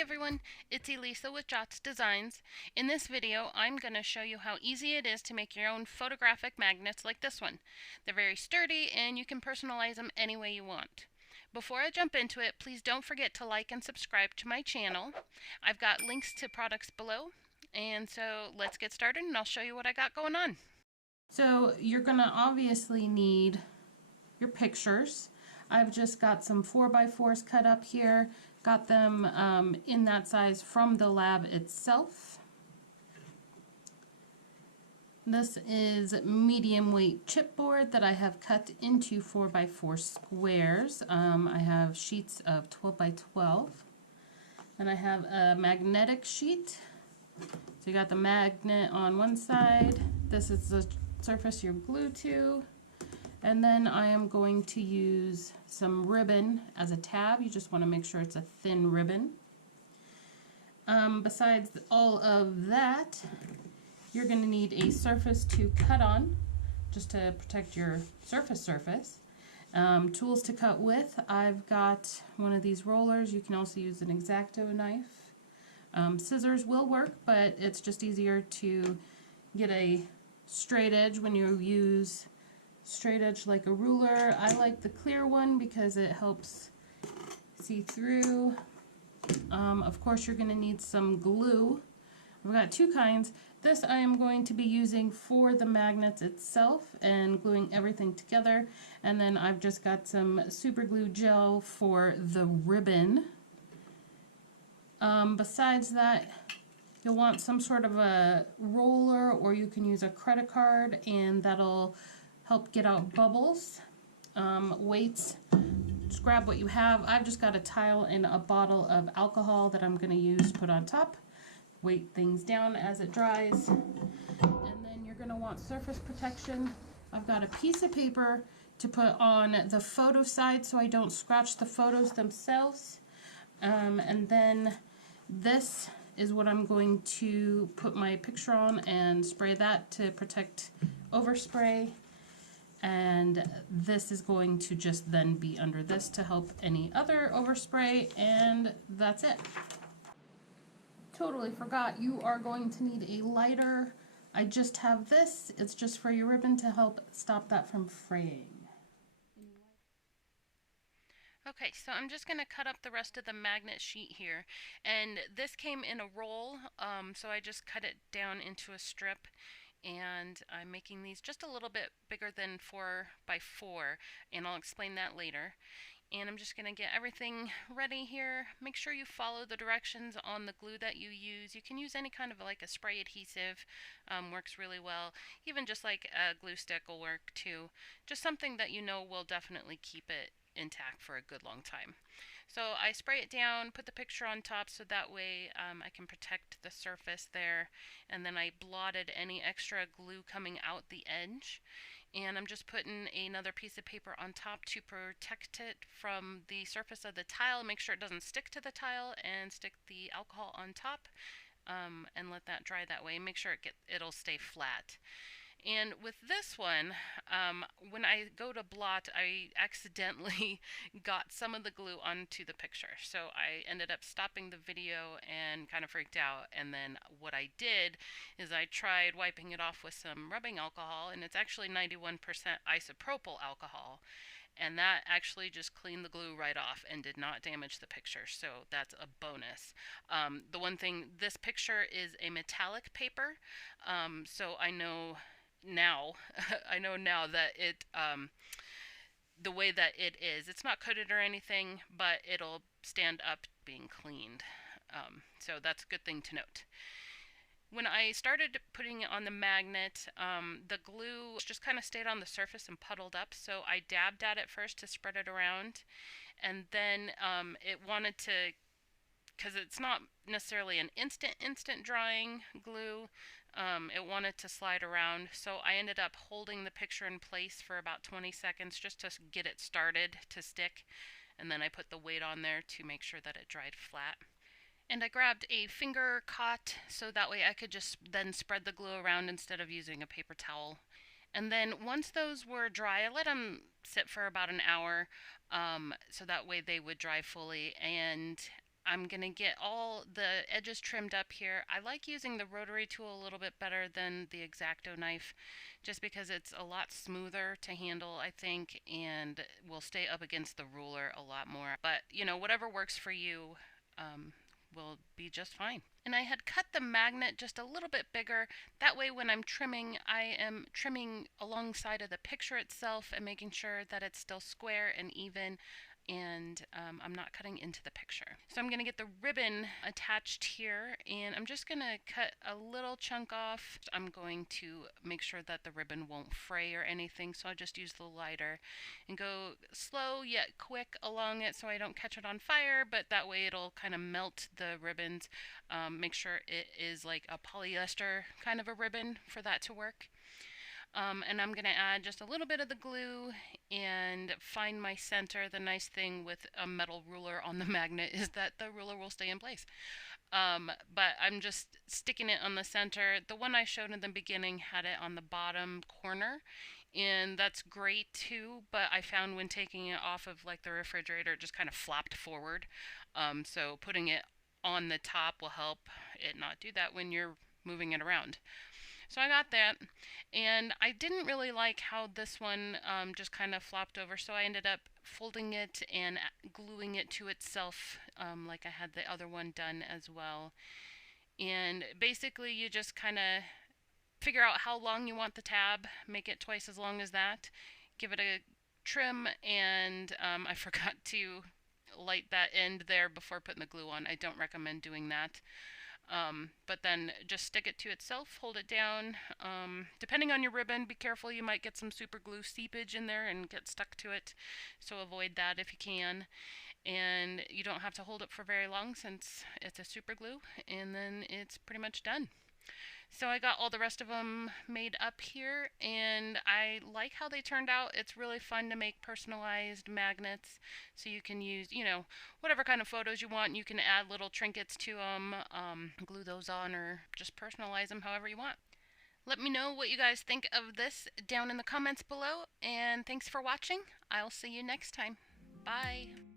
everyone, it's Elisa with Jots Designs. In this video, I'm going to show you how easy it is to make your own photographic magnets like this one. They're very sturdy and you can personalize them any way you want. Before I jump into it, please don't forget to like and subscribe to my channel. I've got links to products below, and so let's get started and I'll show you what I got going on. So you're going to obviously need your pictures. I've just got some 4x4s cut up here, got them in that size from the lab itself. This is medium weight chipboard that I have cut into 4x4 squares. I have sheets of 12x12. Then I have a magnetic sheet. So you got the magnet on one side. This is the surface you're glued to. And then I am going to use some ribbon as a tab. You just want to make sure it's a thin ribbon. Besides all of that, you're going to need a surface to cut on, just to protect your surface. Tools to cut with, I've got one of these rollers. You can also use an X-Acto knife. Scissors will work, but it's just easier to get a straight edge when you use straight edge like a ruler. I like the clear one because it helps see through. Of course, you're going to need some glue. I've got two kinds. This I am going to be using for the magnets itself and gluing everything together. And then I've just got some super glue gel for the ribbon. Besides that, you'll want some sort of a roller, or you can use a credit card, and that'll help get out bubbles. Weights, just grab what you have. I've just got a tile and a bottle of alcohol that I'm going to use to put on top. Weight things down as it dries. And then you're going to want surface protection. I've got a piece of paper to put on the photo side so I don't scratch the photos themselves. And then this is what I'm going to put my picture on and spray that to protect overspray. And this is going to just then be under this to help any other overspray, and that's it. Totally forgot, you are going to need a lighter. I just have this. It's just for your ribbon to help stop that from fraying. Okay, so I'm just going to cut up the rest of the magnet sheet here, and this came in a roll, so I just cut it down into a strip, and I'm making these just a little bit bigger than 4x4, and I'll explain that later. And I'm just going to get everything ready here. Make sure you follow the directions on the glue that you use. You can use any kind of like a spray adhesive, works really well. Even just like a glue stick will work too. Just something that you know will definitely keep it intact for a good long time. So I spray it down, put the picture on top so that way I can protect the surface there, and then I blotted any extra glue coming out the edge, and I'm just putting another piece of paper on top to protect it from the surface of the tile. Make sure it doesn't stick to the tile, and stick the alcohol on top, and let that dry that way. Make sure it'll stay flat. And with this one, when I go to blot, I accidentally got some of the glue onto the picture. So I ended up stopping the video and kind of freaked out. And then what I did is I tried wiping it off with some rubbing alcohol, and it's actually 91% isopropyl alcohol. And that actually just cleaned the glue right off and did not damage the picture, so that's a bonus. The one thing, this picture is a metallic paper, so I know now that it the way that it is, it's not coated or anything, but it'll stand up being cleaned, so that's a good thing to note. When I started putting it on the magnet, the glue just kind of stayed on the surface and puddled up, so I dabbed at it first to spread it around, and then it wanted to, because it's not necessarily an instant drying glue, it wanted to slide around, so I ended up holding the picture in place for about 20 seconds just to get it started to stick, and then I put the weight on there to make sure that it dried flat. And I grabbed a finger cot so that way I could just then spread the glue around instead of using a paper towel. And then once those were dry, I let them sit for about an hour, so that way they would dry fully, and I'm going to get all the edges trimmed up here. I like using the rotary tool a little bit better than the X-Acto knife, just because it's a lot smoother to handle, I think, and will stay up against the ruler a lot more. But, you know, whatever works for you will be just fine. And I had cut the magnet just a little bit bigger. That way when I'm trimming, I am trimming alongside of the picture itself and making sure that it's still square and even, and I'm not cutting into the picture. So I'm going to get the ribbon attached here, and I'm just going to cut a little chunk off. I'm going to make sure that the ribbon won't fray or anything, so I'll just use the lighter and go slow yet quick along it so I don't catch it on fire, but that way it'll kind of melt the ribbons. Make sure it is like a polyester kind of a ribbon for that to work. And I'm going to add just a little bit of the glue and find my center. The nice thing with a metal ruler on the magnet is that the ruler will stay in place. But I'm just sticking it on the center. The one I showed in the beginning had it on the bottom corner, and that's great too, but I found when taking it off of like the refrigerator, it just kind of flopped forward. So putting it on the top will help it not do that when you're moving it around. So I got that, and I didn't really like how this one just kind of flopped over, so I ended up folding it and gluing it to itself like I had the other one done as well. And basically you just kind of figure out how long you want the tab, make it twice as long as that, give it a trim, and I forgot to light that end there before putting the glue on. I don't recommend doing that. But then just stick it to itself, hold it down. Depending on your ribbon, be careful, you might get some super glue seepage in there and get stuck to it, so avoid that if you can. And you don't have to hold it for very long since it's a super glue, and then it's pretty much done. So I got all the rest of them made up here, and I like how they turned out. It's really fun to make personalized magnets, so you can use, you know, whatever kind of photos you want. You can add little trinkets to them, glue those on, or just personalize them however you want. Let me know what you guys think of this down in the comments below, and thanks for watching. I'll see you next time. Bye.